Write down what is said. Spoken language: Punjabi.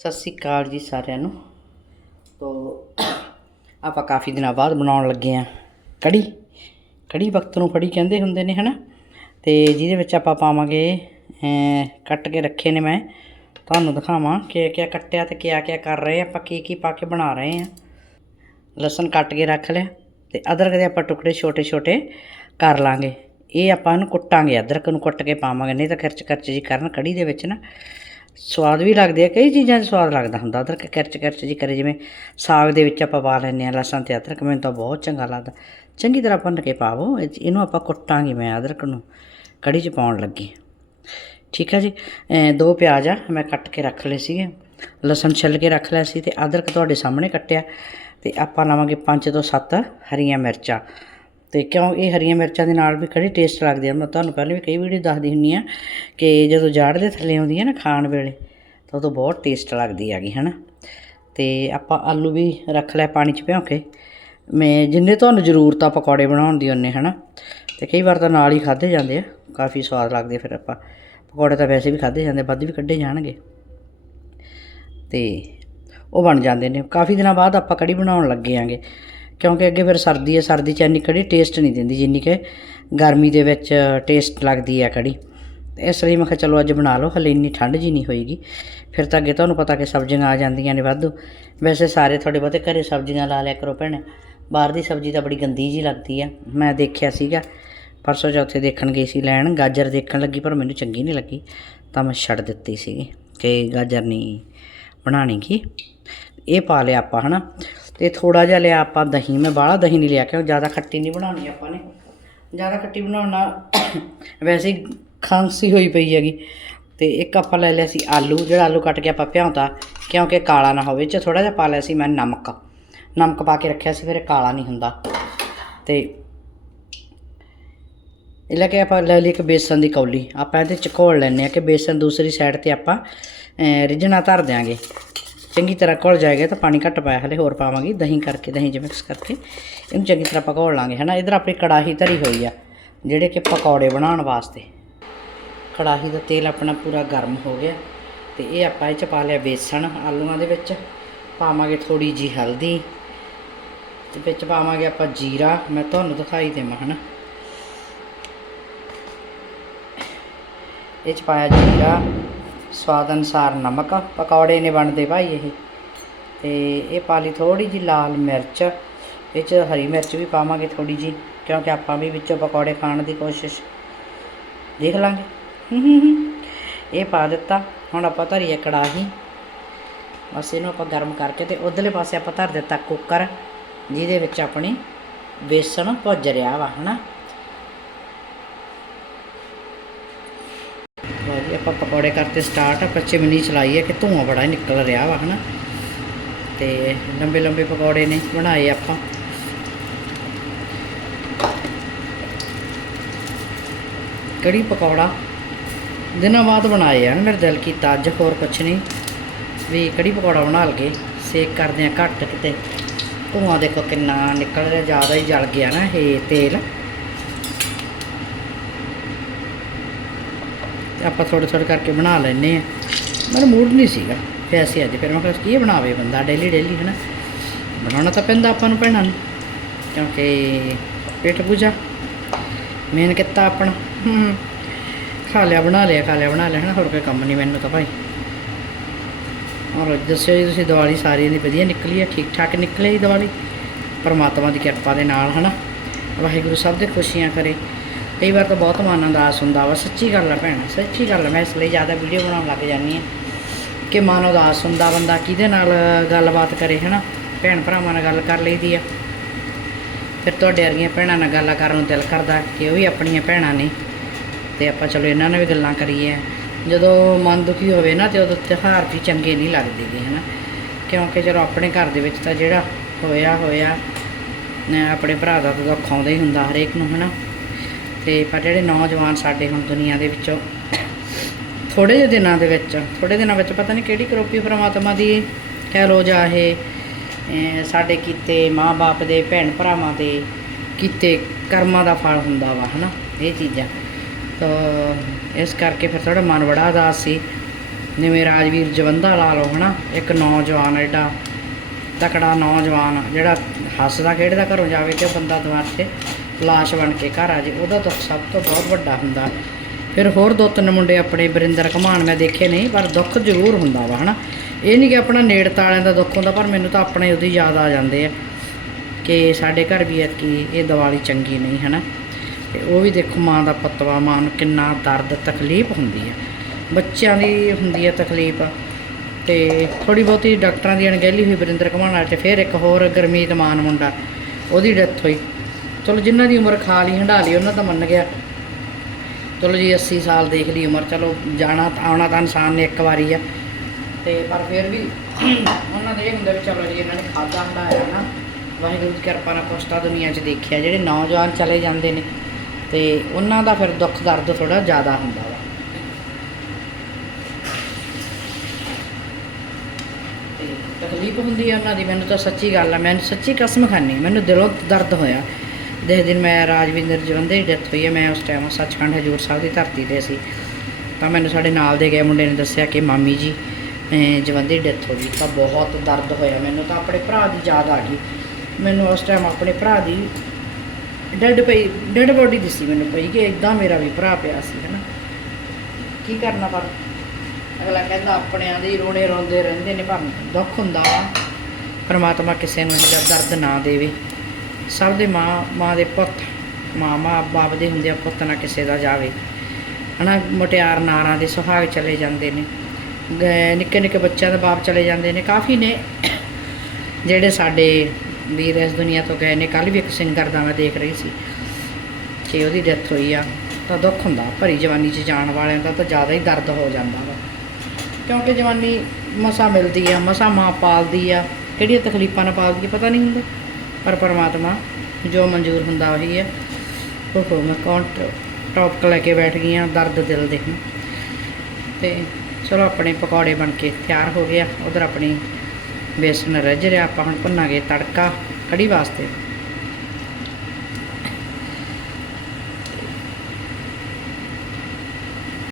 ਸਤਿ ਸ਼੍ਰੀ ਅਕਾਲ ਜੀ ਸਾਰਿਆਂ ਨੂੰ। ਤੋ ਆਪਾਂ ਕਾਫੀ ਦਿਨਾਂ ਬਾਅਦ ਬਣਾਉਣ ਲੱਗੇ ਆ ਕੜੀ। ਕੜੀ ਵਕਤ ਨੂੰ ਫੜੀ ਕਹਿੰਦੇ ਹੁੰਦੇ ਨੇ, ਹਨਾ? ਤੇ ਜਿਹਦੇ ਵਿੱਚ ਆਪਾਂ ਪਾਵਾਂਗੇ ਕੱਟ ਕੇ ਰੱਖੇ ਨੇ ਮੈਂ। ਤੁਹਾਨੂੰ ਦਿਖਾਵਾਂ ਕਿ ਕਿਆ ਕੱਟਿਆ ਤੇ ਕਿਆ ਕਿਆ ਕਰ ਰਹੇ ਆਪਾਂ ਕੀ ਕੀ ਪਾ ਕੇ ਬਣਾ ਰਹੇ ਆ। ਲਸਣ ਕੱਟ ਕੇ ਰੱਖ ਲਿਆ ਤੇ ਅਦਰਕ ਦੇ ਆਪਾਂ ਟੁਕੜੇ ਛੋਟੇ ਛੋਟੇ ਕਰ ਲਾਂਗੇ। ਇਹ ਆਪਾਂ ਇਹਨੂੰ ਕੁੱਟਾਂਗੇ, ਅਦਰਕ ਨੂੰ ਕੁੱਟ ਕੇ ਪਾਵਾਂਗੇ, ਨਹੀਂ ਤਾਂ ਖਰਚ ਖਰਚ ਜੀ ਕਰਨ ਕੜੀ ਦੇ ਵਿੱਚ ਨਾ। ਸਵਾਦ ਵੀ ਲੱਗਦੇ ਆ, ਕਈ ਚੀਜ਼ਾਂ 'ਚ ਸਵਾਦ ਲੱਗਦਾ ਹੁੰਦਾ, ਅਦਰਕ ਕਿਰਚ ਕਿਰਚ ਜੀ ਕਰੇ, ਜਿਵੇਂ ਸਾਗ ਦੇ ਵਿੱਚ ਆਪਾਂ ਪਾ ਲੈਂਦੇ ਆ ਲਸਣ ਤੇ ਅਦਰਕ, ਮੈਨੂੰ ਤਾਂ ਬਹੁਤ ਚੰਗਾ ਲੱਗਦਾ। ਚੰਗੀ ਤਰ੍ਹਾਂ ਭੰਨ ਕੇ ਪਾਵੋ ਇਹਨੂੰ ਆਪਾਂ ਕੁੱਟਾਂਗੇ, ਮੈਂ ਅਦਰਕ ਨੂੰ ਕੜੀ 'ਚ ਪਾਉਣ ਲੱਗੀ ਠੀਕ ਹੈ ਜੀ ਦੋ ਪਿਆਜ਼ ਆ, ਮੈਂ ਕੱਟ ਕੇ ਰੱਖ ਲਏ ਸੀਗੇ, ਲਸਣ ਛਿੱਲ ਕੇ ਰੱਖ ਲਿਆ ਸੀ ਤੇ ਅਦਰਕ ਤੁਹਾਡੇ ਸਾਹਮਣੇ ਕੱਟਿਆ। ਤੇ ਆਪਾਂ ਲਾਵਾਂਗੇ 5 ਤੋਂ 7 ਹਰੀਆਂ ਮਿਰਚਾਂ। ਤੇ ਕਿਉਂ ਇਹ ਹਰੀਆਂ ਮਿਰਚਾਂ ਦੇ ਨਾਲ ਵੀ ਕੜੀ ਟੇਸਟ ਲੱਗਦੀ ਆ। ਮੈਂ ਤੁਹਾਨੂੰ ਪਹਿਲਾਂ ਵੀ ਕਈ ਵੀਡੀਓ ਦੱਸਦੀ ਹੁੰਨੀ ਆ ਕਿ ਜਦੋਂ ਜਾੜ ਦੇ ਥੱਲੇ ਆਉਂਦੀ ਹੈ ਨਾ ਖਾਣ ਵੇਲੇ, ਤਾਂ ਉਦੋਂ ਬਹੁਤ ਟੇਸਟ ਲੱਗਦੀ ਹੈਗੀ, ਹਨਾ? ਤੇ ਆਪਾਂ ਆਲੂ ਵੀ ਰੱਖ ਲਿਆ ਪਾਣੀ 'ਚ ਭਿਉਂ ਕੇ ਮੈਂ ਜਿੰਨੇ ਤੁਹਾਨੂੰ ਜ਼ਰੂਰਤ ਆ ਪਕੌੜੇ ਬਣਾਉਣ ਦੀ ਉਹਨੇ ਹਨਾ? ਤੇ ਕਈ ਵਾਰ ਤਾਂ ਨਾਲ ਹੀ ਖਾਦੇ ਜਾਂਦੇ ਆ, ਕਾਫੀ ਸਵਾਦ ਲੱਗਦੇ ਫਿਰ ਆਪਾਂ। ਪਕੌੜੇ ਤਾਂ ਵੈਸੇ ਵੀ ਖਾਦੇ ਜਾਂਦੇ, ਵੱਧ ਵੀ ਕੱਢੇ ਜਾਣਗੇ। ਤੇ ਉਹ ਬਣ ਜਾਂਦੇ ਨੇ। ਕਾਫੀ ਦਿਨਾਂ ਬਾਅਦ ਆਪਾਂ ਕੜੀ ਬਣਾਉਣ ਲੱਗੇ ਆਂਗੇ। ਕਿਉਂਕਿ ਅੱਗੇ ਫਿਰ ਸਰਦੀ ਹੈ, ਸਰਦੀ 'ਚ ਇੰਨੀ ਕੜੀ ਟੇਸਟ ਨਹੀਂ ਦਿੰਦੀ ਜਿੰਨੀ ਕਿ ਗਰਮੀ ਦੇ ਵਿੱਚ ਟੇਸਟ ਲੱਗਦੀ ਹੈ ਕੜੀ। ਇਸ ਲਈ ਮੈਂ ਕਿਹਾ ਚਲੋ ਅੱਜ ਬਣਾ ਲਓ, ਹਲੇ ਇੰਨੀ ਠੰਡ ਜੀ ਨਹੀਂ ਹੋਏਗੀ। ਫਿਰ ਤਾਂ ਅੱਗੇ ਤੁਹਾਨੂੰ ਪਤਾ ਕਿ ਸਬਜ਼ੀਆਂ ਆ ਜਾਂਦੀਆਂ ਨੇ ਵਾਧੂ। ਵੈਸੇ ਸਾਰੇ ਤੁਹਾਡੇ ਬਹੁਤੇ ਘਰੇ ਸਬਜ਼ੀਆਂ ਲਾ ਲਿਆ ਕਰੋ ਭੈਣੇ। ਬਾਹਰ ਦੀ ਸਬਜ਼ੀ ਤਾਂ ਬੜੀ ਗੰਦੀ ਜੀ ਲੱਗਦੀ ਆ। ਮੈਂ ਦੇਖਿਆ ਸੀਗਾ, ਪਰਸੋਂ ਚੌਥੇ ਦੇਖਣ ਗਈ ਸੀ ਲੈਣ, ਗਾਜਰ ਦੇਖਣ ਲੱਗੀ ਪਰ ਮੈਨੂੰ ਚੰਗੀ ਨਹੀਂ ਲੱਗੀ। ਤਾਂ ਮੈਂ ਛੱਡ ਦਿੱਤੀ ਸੀਗੀ ਕਿ ਗਾਜਰ ਨਹੀਂ ਬਣਾਣੀ ਕੀ ਇਹ ਪਾ ਲਿਆ ਆਪਾਂ, ਹਨਾ। ਤੇ ਥੋੜਾ ਜਿਹਾ ਲਿਆ ਆਪਾਂ ਦਹੀਂ ਮੈਂ ਬਾਹਲਾ ਦਹੀਂ ਨਹੀਂ ਲਿਆ ਕਿਉਂ ਜ਼ਿਆਦਾ ਖੱਟੀ ਨਹੀਂ ਬਣਾਉਣੀ ਆਪਾਂ ਨੇ। ਜ਼ਿਆਦਾ ਖੱਟੀ ਬਣਾਉਣਾ ਵੈਸੇ ਖਾਂਸੀ ਹੋਈ ਪਈ ਹੈਗੀ ਤੇ ਇੱਕ ਆਪਾਂ ਲੈ ਲਿਆ ਸੀ ਆਲੂ ਜਿਹੜਾ ਆਲੂ ਕੱਟ ਕੇ ਆਪਾਂ ਭਿਉਂਤਾ ਕਿਉਂਕਿ ਕਾਲਾ ਨਾ ਹੋਵੇ ਚ ਥੋੜਾ ਜਿਹਾ ਪਾ ਲਿਆ ਸੀ ਮੈਂ ਨਮਕ। ਨਮਕ ਪਾ ਕੇ ਰੱਖਿਆ ਸੀ ਫਿਰ ਇਹ ਕਾਲਾ ਨਹੀਂ ਹੁੰਦਾ। ਤੇ ਇਹ ਲੈ ਕੇ ਆਪਾਂ ਲੈ ਲਈ ਇੱਕ ਬੇਸਨ ਦੀ ਕੌਲੀ। ਆਪਾਂ ਇਹਦੇ ਚ ਘੋਲ ਲੈਣੇ ਆ ਕਿ ਬੇਸਨ ਦੂਸਰੀ ਸਾਈਡ ਤੇ ਆਪਾਂ ਅਹ, ਰਿੱਝਣਾ ਧਰ ਦਿਆਂਗੇ। ਚੰਗੀ ਤਰ੍ਹਾਂ ਘੁਲ ਜਾਏਗਾ ਤਾਂ ਪਾਣੀ ਘੱਟ ਪਾਇਆ, ਹਲੇ ਹੋਰ ਪਾਵਾਂਗੇ, ਦਹੀਂ ਕਰਕੇ, ਦਹੀਂ 'ਚ ਮਿਕਸ ਕਰਕੇ, ਇਹਨੂੰ ਚੰਗੀ ਤਰ੍ਹਾਂ ਆਪਾਂ ਘੋਲ ਲਾਂਗੇ, ਹਨਾ? ਇਧਰ ਆਪਣੀ ਕੜਾਹੀ ਧਰੀ ਹੋਈ ਆ, ਜਿਹੜੇ ਕਿ ਪਕੌੜੇ ਬਣਾਉਣ ਵਾਸਤੇ। ਕੜਾਹੀ ਦਾ ਤੇਲ ਆਪਣਾ ਪੂਰਾ ਗਰਮ ਹੋ ਗਿਆ ਤੇ ਇਹ ਆਪਾਂ ਇਹ 'ਚ ਪਾ ਲਿਆ ਬੇਸਣ ਆਲੂਆਂ ਦੇ ਵਿੱਚ, ਪਾਵਾਂਗੇ ਥੋੜੀ ਜੀ ਹਲਦੀ ਤੇ ਵਿੱਚ ਪਾਵਾਂਗੇ ਆਪਾਂ ਜੀਰਾ, ਮੈਂ ਤੁਹਾਨੂੰ ਦਿਖਾਈ ਦੇਵਾਂ, ਹਨਾ? ਇਹ 'ਚ ਪਾਇਆ ਜੀਰਾ ਸਵਾਦ ਅਨੁਸਾਰ ਨਮਕ, ਪਕੌੜੇ ਨੇ ਬਣਦੇ ਭਾਈ ਇਹ। ਤੇ ਇਹ ਪਾ ਲਈ ਥੋੜੀ ਜੀ ਲਾਲ ਮਿਰਚ। ਇਹ 'ਚ ਹਰੀ ਮਿਰਚ ਵੀ ਪਾਵਾਂਗੇ ਥੋੜੀ ਜੀ ਕਿਉਂਕਿ ਆਪਾਂ ਵੀ ਵਿੱਚੋਂ ਪਕੌੜੇ ਖਾਣ ਦੀ ਕੋਸ਼ਿਸ਼ ਦੇਖ ਲਾਂਗੇ। ਇਹ ਪਾ ਦਿੱਤਾ। ਹੁਣ ਆਪਾਂ ਧਰੀਏ ਕੜਾਹੀ। ਬਸ ਇਹਨੂੰ ਆਪਾਂ ਗਰਮ ਕਰਕੇ ਤੇ ਉਧਰਲੇ ਪਾਸੇ ਆਪਾਂ ਧਰ ਦਿੱਤਾ ਕੁੱਕਰ, ਜਿਹਦੇ ਵਿੱਚ ਆਪਣੀ ਬੇਸਣ ਭੁੱਜ ਰਿਹਾ ਵਾ, ਹਨਾ ਲਓ ਜੀ ਆਪਾਂ ਪਕੌੜੇ ਕਰਤੇ ਸਟਾਰਟ ਆਪਾਂ ਚਿਮਨੀ ਚਲਾਈ ਹੈ ਕਿ ਧੂਆਂ ਬੜਾ ਨਿਕਲ ਰਿਹਾ ਵਾ, ਹਨਾ? ਤੇ ਲੰਬੇ ਲੰਬੇ ਪਕੌੜੇ ਨੇ ਬਣਾਏ ਆਪਾਂ। ਕੜੀ ਪਕੌੜਾ ਦਿਨਾਂ ਬਾਅਦ ਬਣਾਏ ਆ ਮੇਰਾ ਦਿਲ ਕੀਤਾ ਅੱਜ ਹੋਰ ਕੁਛ ਨਹੀਂ। ਵੀ ਕੜੀ ਪਕੌੜਾ ਬਣਾ ਲਗੇ ਸੇਕ ਕਰਦੇ ਆ ਘੱਟ ਕਿਤੇ। ਧੂਆਂ ਦੇਖੋ ਕਿੰਨਾ ਨਿਕਲ ਰਿਹਾ, ਜ਼ਿਆਦਾ ਹੀ ਜਲ ਗਿਆ ਨਾ ਇਹ ਤੇਲ। ਤੇ ਆਪਾਂ ਥੋੜੇ ਥੋੜੇ ਕਰਕੇ ਬਣਾ ਲੈਨੇ ਆ ਮੈਨੂੰ ਮੂਡ ਨਹੀਂ ਸੀਗਾ। ਵੈਸੇ ਅੱਜ ਫਿਰ ਮੈਂ ਕਿਹਾ, ਕੀ ਬਣਾਵੇ ਬੰਦਾ ਡੇਲੀ ਡੇਲੀ ਹਨਾ? ਬਣਾਉਣਾ ਤਾਂ ਪੈਂਦਾ ਆਪਾਂ ਨੂੰ ਭੈਣਾਂ ਨੂੰ। ਕਿਉਂਕਿ ਪੇਟ ਪੂਜਾ ਮੇਨ ਕੀਤਾ ਆਪਣਾ ਖਾ ਲਿਆ, ਬਣਾ ਲਿਆ, ਖਾ ਲਿਆ, ਬਣਾ ਲਿਆ, ਹਨਾ? ਹੋਰ ਕੋਈ ਕੰਮ ਨਹੀਂ ਮੈਨੂੰ ਤਾਂ ਭਾਈ। ਔਰ ਦੱਸਿਓ ਜੀ ਤੁਸੀਂ, ਦੀਵਾਲੀ ਸਾਰਿਆਂ ਦੀ ਵਧੀਆ ਨਿਕਲੀ ਹੈ ਠੀਕ ਠਾਕ ਨਿਕਲੇ ਜੀ ਦੀਵਾਲੀ? ਪਰਮਾਤਮਾ ਦੀ ਕਿਰਪਾ ਦੇ ਨਾਲ, ਹਨਾ? ਵਾਹਿਗੁਰੂ ਸਭ ਦੇ ਖੁਸ਼ੀਆਂ ਕਰੇ। ਕਈ ਵਾਰ ਤਾਂ ਬਹੁਤ ਮਨ ਉਦਾਸ ਹੁੰਦਾ ਵਾ, ਸੱਚੀ ਗੱਲ ਆ ਭੈਣ, ਸੱਚੀ ਗੱਲ ਹੈ ਮੈਂ ਇਸ ਲਈ ਜ਼ਿਆਦਾ ਵੀਡੀਓ ਬਣਾਉਣ ਲੱਗ ਜਾਂਦੀ ਹਾਂ ਕਿ ਮਨ ਉਦਾਸ ਹੁੰਦਾ ਬੰਦਾ, ਕਿਹਦੇ ਨਾਲ ਗੱਲਬਾਤ ਕਰੇ, ਹਨਾ? ਭੈਣ ਭਰਾਵਾਂ ਨਾਲ ਗੱਲ ਕਰ ਲਈਦੀ ਆ। ਫਿਰ ਤੁਹਾਡੇ ਵਰਗੀਆਂ ਭੈਣਾਂ ਨਾਲ ਗੱਲਾਂ ਕਰਨ ਨੂੰ ਦਿਲ ਕਰਦਾ ਕਿ ਉਹ ਵੀ ਆਪਣੀਆਂ ਭੈਣਾਂ ਨੇ ਤੇ ਆਪਾਂ ਚਲੋ ਇਹਨਾਂ ਨਾਲ ਵੀ ਗੱਲਾਂ ਕਰੀਏ। ਜਦੋਂ ਮਨ ਦੁਖੀ ਹੋਵੇ ਨਾ ਤੇ ਉਦੋਂ ਤਿਉਹਾਰ ਵੀ ਚੰਗੇ ਨਹੀਂ ਲੱਗਦੇ ਗੇ, ਹਨਾ? ਕਿਉਂਕਿ ਜਦੋਂ ਆਪਣੇ ਘਰ ਦੇ ਵਿੱਚ ਤਾਂ ਜਿਹੜਾ ਹੋਇਆ ਹੋਇਆ, ਅਹ ਆਪਣੇ ਭਰਾ ਦਾ ਤਾਂ ਦੁੱਖ ਆਉਂਦਾ ਹੀ ਹੁੰਦਾ ਹਰੇਕ ਨੂੰ, ਹਨਾ? ਤੇ ਪਰ ਜਿਹੜੇ ਨੌਜਵਾਨ ਸਾਡੇ ਹੁਣ ਦੁਨੀਆ ਦੇ ਵਿੱਚੋਂ ਥੋੜੇ ਜਿਹੇ ਦਿਨਾਂ ਦੇ ਵਿੱਚ ਥੋੜੇ ਦਿਨਾਂ ਵਿੱਚ ਪਤਾ ਨਹੀਂ ਕਿਹੜੀ ਕਰੋਪੀ ਪਰਮਾਤਮਾ ਦੀ ਕਹਿ ਲੋ ਜਾਂ ਇਹ ਸਾਡੇ ਕੀਤੇ ਮਾਂ-ਬਾਪ ਦੇ ਭੈਣ ਭਰਾਵਾਂ ਦੇ ਕੀਤੇ ਕਰਮਾਂ ਦਾ ਫਲ ਹੁੰਦਾ ਵਾ, ਹਨਾ, ਇਹ ਚੀਜ਼ਾਂ। ਤਾਂ ਇਸ ਕਰਕੇ ਫਿਰ ਥੋੜਾ ਮਨ ਬੜਾ ਉਦਾਸ ਸੀ। ਜਿਵੇਂ ਰਾਜਵੀਰ ਜਵੰਦਾ ਲਾ ਲਓ ਹਨਾ, ਇੱਕ ਨੌਜਵਾਨ ਐਡਾ ਤਕੜਾ ਨੌਜਵਾਨ, ਜਿਹੜਾ ਹੱਸਦਾ, ਖੇਡਦਾ ਘਰੋਂ ਜਾਵੇ ਤੇ ਬੰਦਾ ਦੁਆਰ ਤੇ ਲਾਸ਼ ਬਣ ਕੇ ਘਰ ਆ ਜੇ, ਉਹਦਾ ਦੁੱਖ ਸਭ ਤੋਂ ਬਹੁਤ ਵੱਡਾ ਹੁੰਦਾ। ਫਿਰ ਹੋਰ ਦੋ ਤਿੰਨ ਮੁੰਡੇ ਆਪਣੇ ਬਰਿੰਦਰ ਘਮਾਨ ਮੈਂ ਦੇਖੇ ਨਹੀਂ, ਪਰ ਦੁੱਖ ਜ਼ਰੂਰ ਹੁੰਦਾ ਵਾ, ਹਨਾ। ਇਹ ਨਹੀਂ ਕਿ ਆਪਣਾ ਨੇੜਤਾ ਵਾਲਿਆਂ ਦਾ ਦੁੱਖ ਹੁੰਦਾ, ਪਰ ਮੈਨੂੰ ਤਾਂ ਆਪਣੇ ਉਹਦੀ ਯਾਦ ਆ ਜਾਂਦੇ ਆ ਕਿ ਸਾਡੇ ਘਰ ਵੀ ਐਤਕੀ ਇਹ ਦੀਵਾਲੀ ਚੰਗੀ ਨਹੀਂ, ਹਨਾ। ਤੇ ਉਹ ਵੀ ਦੇਖੋ ਮਾਂ ਦਾ ਪਤਵਾ, ਮਾਂ ਨੂੰ ਕਿੰਨਾ ਦਰਦ, ਤਕਲੀਫ ਹੁੰਦੀ ਹੈ ਬੱਚਿਆਂ ਦੀ ਹੁੰਦੀ ਹੈ ਤਕਲੀਫ। ਤੇ ਥੋੜੀ ਬਹੁਤੀ ਡਾਕਟਰਾਂ ਦੀ ਅਣਗਹਿਲੀ ਹੋਈ ਬਰਿੰਦਰ ਘਮਾਨ ਵਾਲੇ, ਤੇ ਫਿਰ ਇੱਕ ਹੋਰ ਗਰਮੀਤ ਮਾਨ ਮੁੰਡਾ, ਉਹਦੀ ਡੈਥ ਹੋਈ। ਚਲੋ ਜਿਨ੍ਹਾਂ ਦੀ ਉਮਰ ਖਾ ਲਈ ਹੰਡਾ ਲਈ, ਉਹਨਾਂ ਤਾਂ ਮੰਨ ਗਿਆ। ਚਲੋ ਜੀ 80 ਸਾਲ ਦੇਖ ਲਈ ਉਮਰ, ਚਲੋ ਜਾਣਾ ਆਉਣਾ ਤਾਂ ਇਨਸਾਨ ਨੇ ਇੱਕ ਵਾਰੀ ਆ। ਤੇ ਪਰ ਫਿਰ ਵੀ ਉਹਨਾਂ ਦੇ ਇਹ ਹੁੰਦਾ ਵੀ ਚਲੋ ਜੀ, ਇਹਨਾਂ ਨੇ ਖਾਦਾ ਹੰਡਾਇਆ ਨਾ। ਵਾਹਿਗੁਰੂ ਦੀ ਕਿਰਪਾ ਨਾਲ ਕੁਛ ਤਾਂ ਦੁਨੀਆ 'ਚ ਦੇਖਿਆ, ਜਿਹੜੇ ਨੌਜਵਾਨ ਚਲੇ ਜਾਂਦੇ ਨੇ, ਤੇ ਉਹਨਾਂ ਦਾ ਫਿਰ ਦੁੱਖ ਦਰਦ ਥੋੜਾ ਜ਼ਿਆਦਾ ਹੁੰਦਾ ਵਾ। ਤਕਲੀਫ ਹੁੰਦੀ ਹੈ ਉਹਨਾਂ ਦੀ, ਮੈਨੂੰ ਤਾਂ ਸੱਚੀ ਗੱਲ ਆ, ਮੈਂ ਸੱਚੀ ਕਸਮ ਖਾਨੀ ਮੈਨੂੰ ਦਿਲੋਂ ਦਰਦ ਹੋਇਆ। ਜਿਸ ਦਿਨ ਮੈਂ ਰਾਜਵਿੰਦਰ ਜਵੰਦੇ ਦੀ ਡੈਥ ਹੋਈ ਹੈ, ਮੈਂ ਉਸ ਟਾਈਮ ਸੱਚਖੰਡ ਹਜੂਰ ਸਾਹਿਬ ਦੀ ਧਰਤੀ ਤੇ ਸੀ। ਤਾਂ ਮੈਨੂੰ ਸਾਡੇ ਨਾਲ ਦੇ ਗਏ ਮੁੰਡੇ ਨੇ ਦੱਸਿਆ ਕਿ ਮਾਮੀ ਜੀ ਅਹ ਜਵੰਦੇ ਦੀ ਡੈਥ ਹੋ ਗਈ। ਤਾਂ ਬਹੁਤ ਦਰਦ ਹੋਇਆ ਮੈਨੂੰ, ਤਾਂ ਆਪਣੇ ਭਰਾ ਦੀ ਯਾਦ ਆ ਗਈ। ਮੈਨੂੰ ਉਸ ਟਾਈਮ ਆਪਣੇ ਭਰਾ ਦੀ ਡੈਡ ਪਈ ਡੈਡ ਬੋਡੀ ਦਿਸੀ ਮੈਨੂੰ ਪਈ ਕਿ ਇਦਾਂ ਮੇਰਾ ਵੀ ਭਰਾ ਪਿਆ ਸੀ, ਹਨਾ। ਕੀ ਕਰਨਾ ਪਰ? ਅਗਲਾ ਕਹਿੰਦਾ, ਆਪਣਿਆਂ ਦੇ ਰੋਣੇ ਰੋਂਦੇ ਰਹਿੰਦੇ ਨੇ ਪਰ ਦੁੱਖ ਹੁੰਦਾ ਵਾ, ਪਰਮਾਤਮਾ ਕਿਸੇ ਨੂੰ ਇਹੋ ਦਰਦ ਨਾ ਦੇਵੇ। ਸਭ ਦੇ ਮਾਂ ਮਾਂ ਦੇ ਪੁੱਤ, ਮਾਂ ਮਾਂ ਬਾਪ ਦੇ ਹੁੰਦੇ ਆ ਪੁੱਤ ਨਾ ਕਿਸੇ ਦਾ ਜਾਵੇ। ਹਨਾ, ਮੁਟਿਆਰ ਨਾਰਾਂ ਦੇ ਸੁਹਾਗ ਚਲੇ ਜਾਂਦੇ ਨੇ। ਨਿੱਕੇ ਨਿੱਕੇ ਬੱਚਿਆਂ ਦੇ ਬਾਪ ਚਲੇ ਜਾਂਦੇ ਨੇ। ਕਾਫੀ ਨੇ ਜਿਹੜੇ ਸਾਡੇ ਵੀਰ ਇਸ ਦੁਨੀਆ ਤੋਂ ਗਏ ਨੇ। ਕੱਲ ਵੀ ਇੱਕ ਸਿੰਗਰ ਦਾ ਮੈਂ ਦੇਖ ਰਹੀ ਸੀ ਕਿ ਉਹਦੀ ਡੈਥ ਹੋਈ ਆ। ਤਾਂ ਦੁੱਖ ਹੁੰਦਾ, ਭਰੀ ਜਵਾਨੀ 'ਚ ਜਾਣ ਵਾਲਿਆਂ ਦਾ ਤਾਂ ਜ਼ਿਆਦਾ ਹੀ ਦਰਦ ਹੋ ਜਾਂਦਾ ਵਾ। ਕਿਉਂਕਿ ਜਵਾਨੀ ਮਸਾ ਮਿਲਦੀ ਆ, ਮਸਾ ਮਾਂ ਪਾਲਦੀ ਆ। ਕਿਹੜੀਆਂ ਤਕਲੀਫਾਂ ਨਾਲ ਪਾਲਦੀ ਪਤਾ ਨਹੀਂ ਹੁੰਦਾ। ਪਰ ਪਰਮਾਤਮਾ ਜੋ ਮਨਜ਼ੂਰ ਹੁੰਦਾ ਉਹੀ ਹੈ। ਉਹ ਮੈਂ ਕੌਣ? ਟੌਪਕ ਲੈ ਕੇ ਬੈਠ ਗਈ ਆ ਦਰਦ ਦਿਲ ਦੇ। ਨੂੰ। ਤੇ ਚਲੋ ਆਪਣੇ ਪਕੌੜੇ ਬਣ ਕੇ ਤਿਆਰ ਹੋ ਗਿਆ ਉਧਰ ਆਪਣੀ ਬੇਸਨ ਰੱਜ ਰਿਹਾ, ਆਪਾਂ ਹੁਣ ਭੁੰਨਾਂਗੇ ਤੜਕਾ ਕੜੀ ਵਾਸਤੇ।